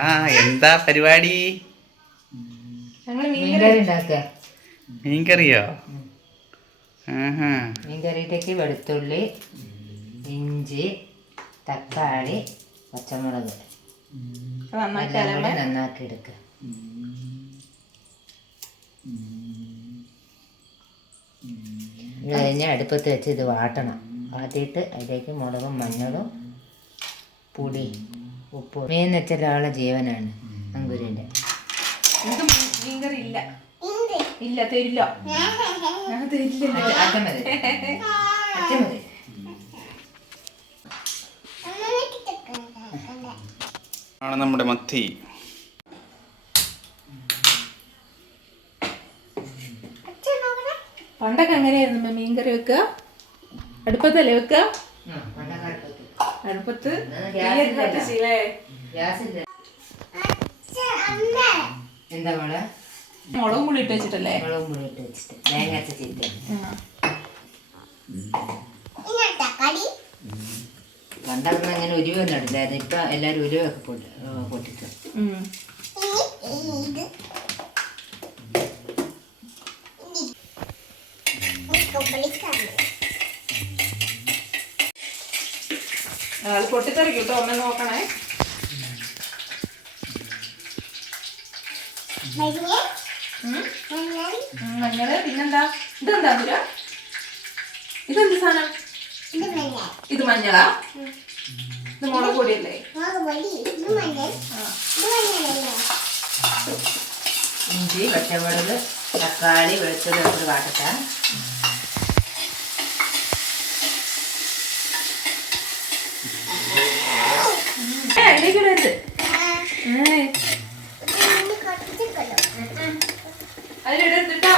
ആ എന്താ പരിപാടി? മീൻകറിയോ? മീൻകറിയിലേക്ക് വെളുത്തുള്ളി, ഇഞ്ചി, തക്കാളി, പച്ചമുളക് നന്നാക്കി എടുക്കുക. കഴിഞ്ഞ് അടുപ്പത്ത് വെച്ച് ഇത് വാട്ടണം. വാട്ടിയിട്ട് അതിലേക്ക് മുളകും മഞ്ഞളും പൊടി ഉപ്പ്. മീൻ വെച്ചാൽ ഒരാളെ ജീവനാണ് അങ്കുരിൻ്റെ. മീൻകറി ഇല്ല ഇല്ല തരില്ല ആണ് നമ്മുടെ മത്തി. പണ്ടൊക്കെ എങ്ങനെയായിരുന്നു മീൻകറി വെക്കുക? അടുപ്പത്തല്ലേ വെക്കുക? അടുപ്പത്ത് എന്താ മോളെ? മുളകും പുളി ഇട്ട് വെച്ചിട്ടല്ലേ? മുളകും പുളി ഇട്ട് വെച്ചിട്ട് തേങ്ങ അരച്ചിട്ട്. പണ്ടൊന്നും അങ്ങനെ ഉരുവൊന്നും ഇടില്ലായിരുന്നു. ഇപ്പൊ എല്ലാരും ഉരുവൊക്കെ പൊട്ടിക്കും. അത് പൊട്ടിത്തെറിക്കും കേട്ടോ, അമ്മ നോക്കണേ. മഞ്ഞള് പിന്നെന്താ? ഇതെന്താ പുര? ഇതെന്ത് സാധനം? ഇത് മഞ്ഞളാ? ഇത് മുളക് പൊടിയല്ലേ? ഇഞ്ചി, പച്ചമുളക്, തക്കാളി, വെളുത്തുള്ളി ഒക്കെ വാട്ടട്ടെ. അതിലിട്ടോ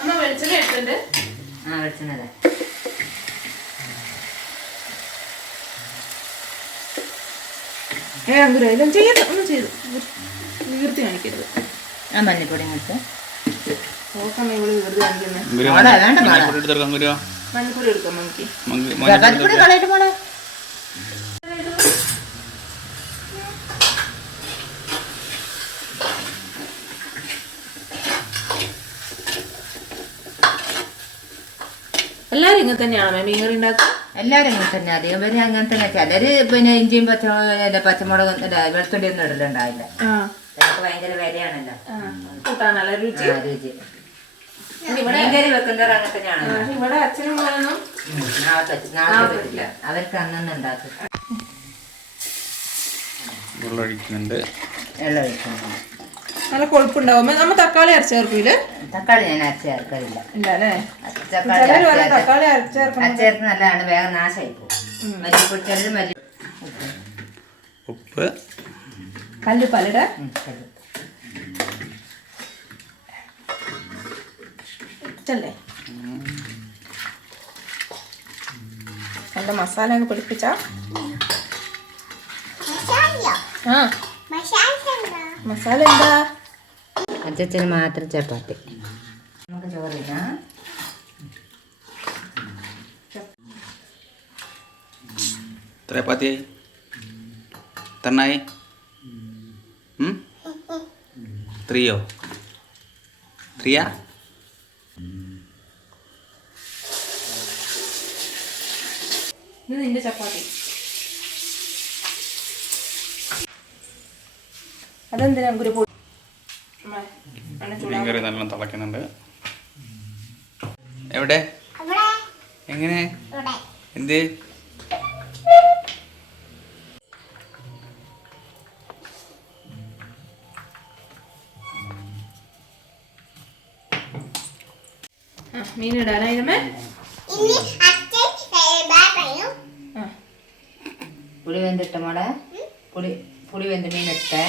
അമ്മ വെളിച്ചെണ്ണ എടുത്തിട്ടുണ്ട്. വെളിച്ചെണ്ണ അങ്കുരം ചെയ്ത് ഒന്നും ചെയ്തു വികൃതി കാണിക്കരുത്. ആ മഞ്ഞപ്പൊടി കൊടുത്ത് നോക്കാം ഇവിടെ വികൃതി കാണിക്കുന്നത്. മഞ്ഞപ്പൊടി എടുക്കാം നമുക്ക്. കളയിട്ട് മോളെ. എല്ലാരും ഇങ്ങനെ തന്നെയാണോ മീൻകറി ഉണ്ടാക്കുക? എല്ലാരും ഇങ്ങനെ തന്നെ. അധികം പേര് അങ്ങനെ തന്നെ. ചിലര് പിന്നെ ഇഞ്ചിയും പച്ചമുളകും വെളുത്തുള്ളി ഒന്നും ഇടലുണ്ടാവില്ല. അതൊക്കെ ഭയങ്കര വിലയാണല്ലോ. കൂട്ടാനല്ല രുചി. രുചി മീൻകറി വെക്കുന്നവർ അങ്ങനെ തന്നെയാണ്. ഇവിടെ അച്ഛനും മോനൊന്നും അവർക്ക് അന്നു ഉണ്ടാക്കും. വെള്ളം ഒഴിക്കുന്നുണ്ട്. നല്ല കൊഴുപ്പുണ്ടാവും. നമ്മ തക്കാളി അരച്ച് ചേർക്കൂല? തക്കാളി ഞാൻ അരച്ച് ചേർക്കലില്ല. തക്കാളി അരച്ചേർത്ത് നല്ലതാണ്, വേഗം നാശമായി പോകും. മല്ലിപ്പൊടി, മല്ലി, ഉപ്പ്, കല്ലുപ്പല്ലിട. ല്ലേ നല്ല മസാല അങ്ങ് പിടിപ്പിച്ച മസാല എന്താ? അച്ഛന് മാത്രം ചപ്പാത്തി. നമുക്ക് ചോറില്ല. എത്ര ചപ്പാത്തിയായി? എത്രണ്ണായി? 3യോ? 3യാ? ഇത് നിന്റെ ചപ്പാത്തി. അതെന്തിനാ മീൻകറി നല്ല തിളയ്ക്കുന്നുണ്ട്. എവിടെ? എങ്ങനെ? എന്ത്? മീനിടാനായിരുന്നേ പുളി വെന്തിട്ട മോളെ. പുളി വെന്ത് മീനിട്ടേ.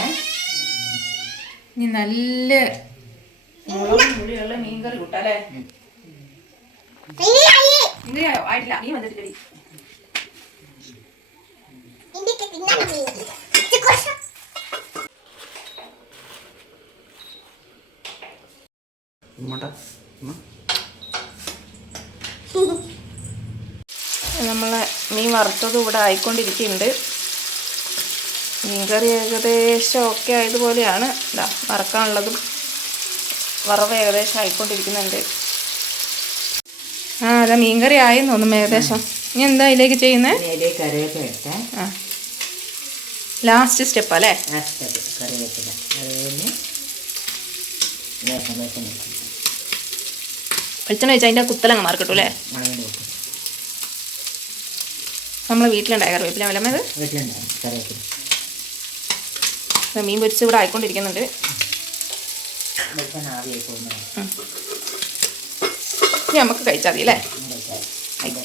ഇനി നല്ല മുളകും പുളിയുള്ള മീൻകറി കൂട്ടല്ലേ? ആയിട്ടില്ല, നീ വന്നിട്ട് നമ്മളെ മീൻ വറുത്തതും ഇവിടെ ആയിക്കൊണ്ടിരിക്കുന്നുണ്ട്. മീൻകറി ഏകദേശം ഒക്കെ ആയതുപോലെയാണ്. ഇതാ വറക്കാനുള്ളതും വറവ് ഏകദേശം ആയിക്കൊണ്ടിരിക്കുന്നുണ്ട്. ആ അതാ മീൻകറി ആയെന്ന് തോന്നുന്നു ഏകദേശം. ഇനി എന്താ ഇതിലേക്ക് ചെയ്യുന്നത്? ഇതിലേക്ക് കറിവേപ്പില ഇട്ട് ആ ലാസ്റ്റ് സ്റ്റെപ്പ് അല്ലേ? കറിവേപ്പില അത് കഴിഞ്ഞ് വെളിച്ചെണ്ണ വെളിച്ചെണ്ണ വെച്ചാൽ അതിൻ്റെ കുത്തലങ്ങ് മാർക്കിട്ടു അല്ലേ? മുളകിൻ്റെ ഉപ്പ് നമ്മൾ വീട്ടിലുണ്ടായ കറിവേപ്പില വിലമത് വീട്ടിലുണ്ടാകും കറിവേപ്പില. മീൻ പൊരിച്ച് ഇവിടെ ആയിക്കൊണ്ടിരിക്കുന്നുണ്ട്. വെളിച്ചെണ്ണ ആവിയായി പോകുന്നത് ഇനി നമുക്ക് കഴിച്ചാൽ മതി അല്ലേ? കഴിച്ചാൽ